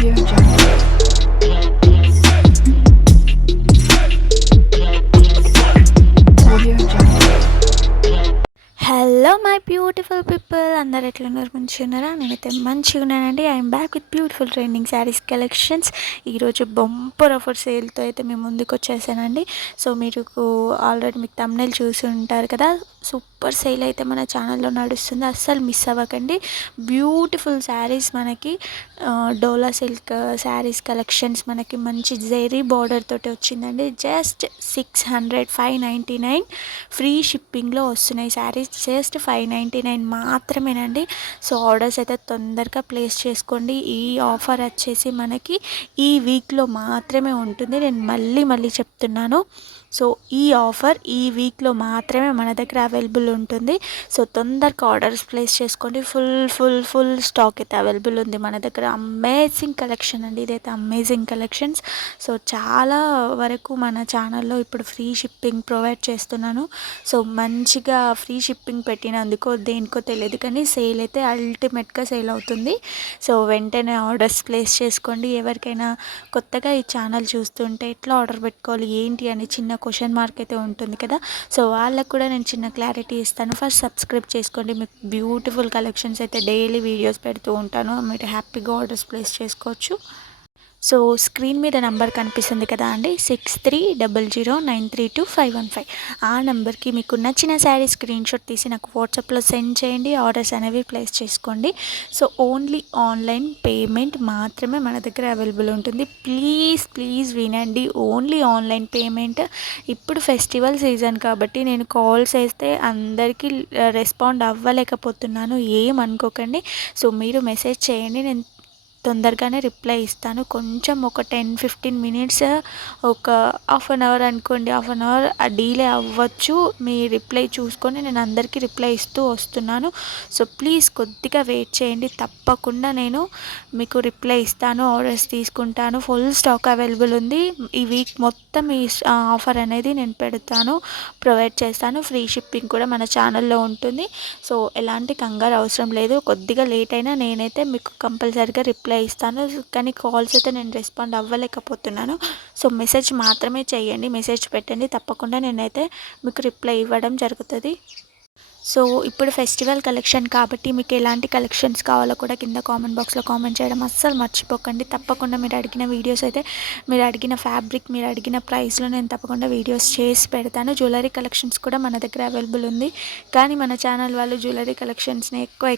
Audio Jungle. Audio Jungle. Hello my beautiful people, అందరు ఎట్లున్నారు? మంచిగా ఉన్నారా? నేనైతే మంచిగా ఉన్నానండి. I'm back with beautiful trending saris collections. ఈరోజు బంపర్ ఆఫర్ సేల్తో అయితే మేము ముందుకు వచ్చేసానండి. సో మీరు ఆల్రెడీ మీకు థంబ్నెయిల్ చూసి ఉంటారు కదా. సూపర్ సేల్ అయితే మన ఛానల్లో నడుస్తుంది, అస్సలు మిస్ అవ్వకండి. బ్యూటిఫుల్ శారీస్ మనకి డోలా సిల్క్ శారీస్ కలెక్షన్స్ మనకి మంచి జెరీ బార్డర్ తోటి వచ్చిందండి. జస్ట్ 600, 599 ఫ్రీ షిప్పింగ్లో వస్తున్నాయి శారీస్. జస్ట్ 599 మాత్రమేనండి. సో ఆర్డర్స్ అయితే తొందరగా ప్లేస్ చేసుకోండి. ఈ ఆఫర్ వచ్చేసి మనకి ఈ వీక్లో మాత్రమే ఉంటుంది. నేను మళ్ళీ చెప్తున్నాను. సో ఈ ఆఫర్ ఈ వీక్లో మాత్రమే మన దగ్గర అవైలబుల్ ఉంటుంది. సో తొందరగా ఆర్డర్స్ ప్లేస్ చేసుకోండి. ఫుల్ స్టాక్ అయితే అవైలబుల్ ఉంది మన దగ్గర. అమేజింగ్ కలెక్షన్ అండి, ఇదైతే అమేజింగ్ కలెక్షన్స్. సో చాలా వరకు మన ఛానల్లో ఇప్పుడు ఫ్రీ షిప్పింగ్ ప్రొవైడ్ చేస్తున్నాను. సో మంచిగా ఫ్రీ షిప్పింగ్ పెట్టినందుకో దేనికో తెలియదు కానీ సేల్ అయితే అల్టిమేట్గా సేల్ అవుతుంది. సో వెంటనే ఆర్డర్స్ ప్లేస్ చేసుకోండి. ఎవరికైనా కొత్తగా ఈ ఛానల్ చూస్తుంటే ఎట్లా ఆర్డర్ పెట్టుకోవాలి ఏంటి అని చిన్న క్వశ్చన్ మార్క్ అయితే ఉంటుంది కదా. సో వాళ్ళకు కూడా నేను చిన్న క్లారిటీ ఇస్తాను. ఫస్ట్ సబ్స్క్రైబ్ చేసుకోండి. మీకు బ్యూటిఫుల్ కలెక్షన్స్ అయితే డైలీ వీడియోస్ పెడుతూ ఉంటాను. మీరు హ్యాపీగా ఆర్డర్స్ ప్లేస్ చేసుకోవచ్చు. సో స్క్రీన్ మీద నెంబర్ కనిపిస్తుంది కదా అండి, 6300932515. ఆ నెంబర్కి మీకు నచ్చిన శారీ స్క్రీన్ షాట్ తీసి నాకు వాట్సాప్లో సెండ్ చేయండి. ఆర్డర్స్ అనేవి ప్లేస్ చేసుకోండి. సో ఓన్లీ ఆన్లైన్ పేమెంట్ మాత్రమే మన దగ్గర అవైలబుల్ ఉంటుంది. ప్లీజ్ వినండి, ఓన్లీ ఆన్లైన్ పేమెంట్. ఇప్పుడు ఫెస్టివల్ సీజన్ కాబట్టి నేను కాల్స్ వేస్తే అందరికీ రెస్పాండ్ అవ్వలేకపోతున్నాను, ఏమనుకోకండి. సో మీరు మెసేజ్ చేయండి, నేను తొందరగానే రిప్లై ఇస్తాను. కొంచెం ఒక 10-15 మినిట్స్, ఒక హాఫ్ అన్ అవర్ అనుకోండి, హాఫ్ అన్ అవర్ డీలే అవ్వచ్చు. మీ రిప్లై చూసుకొని నేను అందరికీ రిప్లై ఇస్తూ వస్తున్నాను. సో ప్లీజ్ కొద్దిగా వెయిట్ చేయండి, తప్పకుండా నేను మీకు రిప్లై ఇస్తాను. ఆర్డర్స్ తీసుకుంటాను. ఫుల్ స్టాక్ అవైలబుల్ ఉంది. ఈ వీక్ మొత్తం ఈ ఆఫర్ అనేది నేను పెడతాను, ప్రొవైడ్ చేస్తాను. ఫ్రీ షిప్పింగ్ కూడా మన ఛానల్లో ఉంటుంది. సో ఎలాంటి కంగారు అవసరం లేదు. కొద్దిగా లేట్ అయినా నేనైతే మీకు కంపల్సరీగా రిప్లై ఇస్తాను. కానీ కాల్స్ అయితే నేను రెస్పాండ్ అవ్వలేకపోతున్నాను. సో మెసేజ్ మాత్రమే చేయండి, మెసేజ్ పెట్టండి, తప్పకుండా నేనైతే మీకు రిప్లై ఇవ్వడం జరుగుతుంది. సో ఇప్పుడు ఫెస్టివల్ కలెక్షన్ కాబట్టి మీకు ఎలాంటి కలెక్షన్స్ కావాలో కూడా కింద కామెంట్ బాక్స్లో కామెంట్ చేయడం అస్సలు మర్చిపోకండి. తప్పకుండా మీరు అడిగిన వీడియోస్ అయితే, మీరు అడిగిన ఫ్యాబ్రిక్, మీరు అడిగిన ప్రైస్లో నేను తప్పకుండా వీడియోస్ చేసి పెడతాను. జ్యువెలరీ కలెక్షన్స్ కూడా మన దగ్గర అవైలబుల్ ఉంది. కానీ మన ఛానల్ వాళ్ళు జ్యువెలరీ కలెక్షన్స్ని ఎక్కువ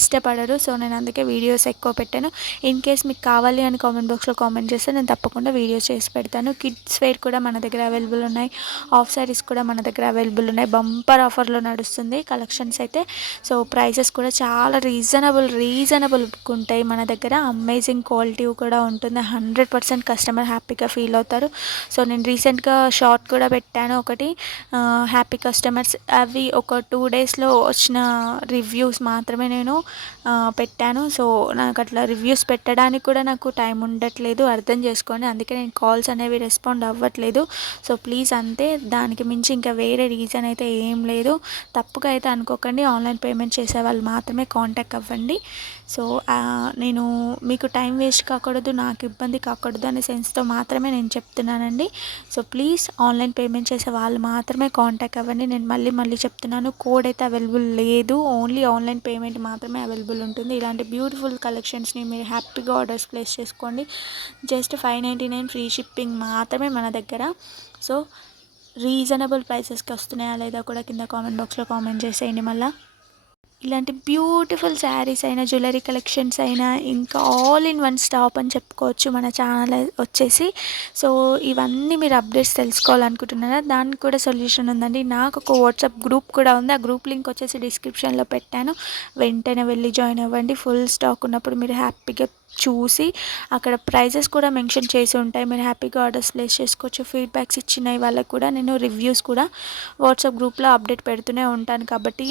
ఇష్టపడరు. సో నేను అందుకే వీడియోస్ ఎక్కువ పెట్టాను. ఇన్ కేస్ మీకు కావాలి అని కామెంట్ బాక్స్లో కామెంట్ చేస్తే నేను తప్పకుండా వీడియోస్ చేసి పెడతాను. కిడ్స్ వేర్ కూడా మన దగ్గర అవైలబుల్ ఉన్నాయి. ఆఫ్ సారీస్ కూడా మన దగ్గర అవైలబుల్ ఉన్నాయి. బంపర్ ఆఫర్లో నడుస్తుంది కలెక్షన్స్ అయితే. సో ప్రైసెస్ కూడా చాలా రీజనబుల్ ఉంటాయి మన దగ్గర. అమేజింగ్ క్వాలిటీ కూడా ఉంటుంది. 100% కస్టమర్ హ్యాపీగా ఫీల్ అవుతారు. సో నేను రీసెంట్గా షార్ట్ కూడా పెట్టాను ఒకటి, హ్యాపీ కస్టమర్స్. అవి ఒక 2 డేస్లో వచ్చిన రివ్యూస్ మాత్రమే నేను పెట్టాను. సో నాకు అట్లా రివ్యూస్ పెట్టడానికి కూడా నాకు టైం ఉండట్లేదు, అర్థం చేసుకోండి. అందుకే నేను కాల్స్ అనేవి రెస్పాండ్ అవ్వట్లేదు. సో ప్లీజ్ అంతే, దానికి మించి ఇంకా వేరే రీజన్ అయితే ఏం లేదు. తప్పుగా అయితే అనుకోకండి. ఆన్లైన్ పేమెంట్ చేసే వాళ్ళు మాత్రమే కాంటాక్ట్ అవ్వండి. సో నేను మీకు టైం వేస్ట్ కాకూడదు, నాకు ఇబ్బంది కాకూడదు అనే సెన్స్తో మాత్రమే నేను చెప్తున్నానండి. సో ప్లీజ్ ఆన్లైన్ పేమెంట్ చేసే వాళ్ళు మాత్రమే కాంటాక్ట్ అవ్వండి. నేను మళ్ళీ చెప్తున్నాను, కోడ్ అయితే అవైలబుల్ లేదు, ఓన్లీ ఆన్లైన్ పేమెంట్ మాత్రమే అవైలబుల్ ఉంటుంది. ఇలాంటి బ్యూటిఫుల్ కలెక్షన్స్ని మీరు హ్యాపీగా ఆర్డర్స్ ప్లేస్ చేసుకోండి. జస్ట్ 599 ఫ్రీ షిప్పింగ్ మాత్రమే మన దగ్గర. సో రీజనబుల్ ప్రైసెస్కి వస్తున్నాయా లేదా కూడా కింద కామెంట్ బాక్స్లో కామెంట్ చేసేయండి. మళ్ళీ ఇలాంటి బ్యూటిఫుల్ శారీస్ అయినా, జ్యువెలరీ కలెక్షన్స్ అయినా, ఇంకా ఆల్ ఇన్ వన్ స్టాప్ అని చెప్పుకోవచ్చు మన ఛానల్ వచ్చేసి. సో ఇవన్నీ మీరు అప్డేట్స్ తెలుసుకోవాలనుకుంటున్నారా? దానికి కూడా సొల్యూషన్ ఉందండి. నాకు ఒక వాట్సాప్ గ్రూప్ కూడా ఉంది. ఆ గ్రూప్ లింక్ వచ్చేసి డిస్క్రిప్షన్లో పెట్టాను, వెంటనే వెళ్ళి జాయిన్ అవ్వండి. ఫుల్ స్టాక్ ఉన్నప్పుడు మీరు హ్యాపీగా చూసి అక్కడ ప్రైజెస్ కూడా మెన్షన్ చేసి ఉంటాయి. మీరు హ్యాపీగా ఆర్డర్స్ ప్లేస్ చేసుకోవచ్చు. ఫీడ్బ్యాక్స్ ఇచ్చిన వాళ్ళకి కూడా నేను రివ్యూస్ కూడా వాట్సాప్ గ్రూప్లో అప్డేట్ పెడుతూనే ఉంటాను. కాబట్టి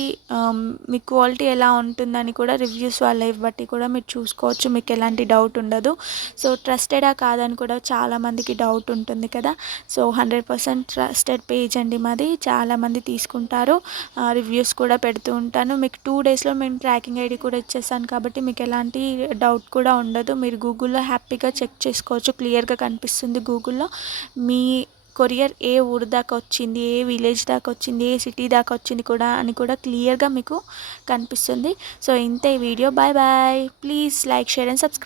మీ క్వాలిటీ ఎలా ఉంటుందని కూడా రివ్యూస్ వాళ్ళ బట్టి కూడా మీరు చూసుకోవచ్చు. మీకు ఎలాంటి డౌట్ ఉండదు. సో ట్రస్టెడా కాదని కూడా చాలామందికి డౌట్ ఉంటుంది కదా. సో 100% ట్రస్టెడ్ పేజ్ అండి మాది. చాలామంది తీసుకుంటారు. రివ్యూస్ కూడా పెడుతూ ఉంటాను. మీకు 2 డేస్లో మేము ట్రాకింగ్ ఐడి కూడా ఇచ్చేస్తాను కాబట్టి మీకు ఎలాంటి డౌట్ కూడా ఉండదు. మీరు గూగుల్లో హ్యాపీగా చెక్ చేసుకోవచ్చు. క్లియర్గా కనిపిస్తుంది గూగుల్లో మీ కొరియర్ ఏ ఊరు దాకా వచ్చింది, ఏ విలేజ్ దాకా వచ్చింది, ఏ సిటీ దాకా వచ్చింది కూడా అని కూడా క్లియర్గా మీకు కనిపిస్తుంది. సో ఇంతే ఈ వీడియో. Bye bye. Please like, share and subscribe.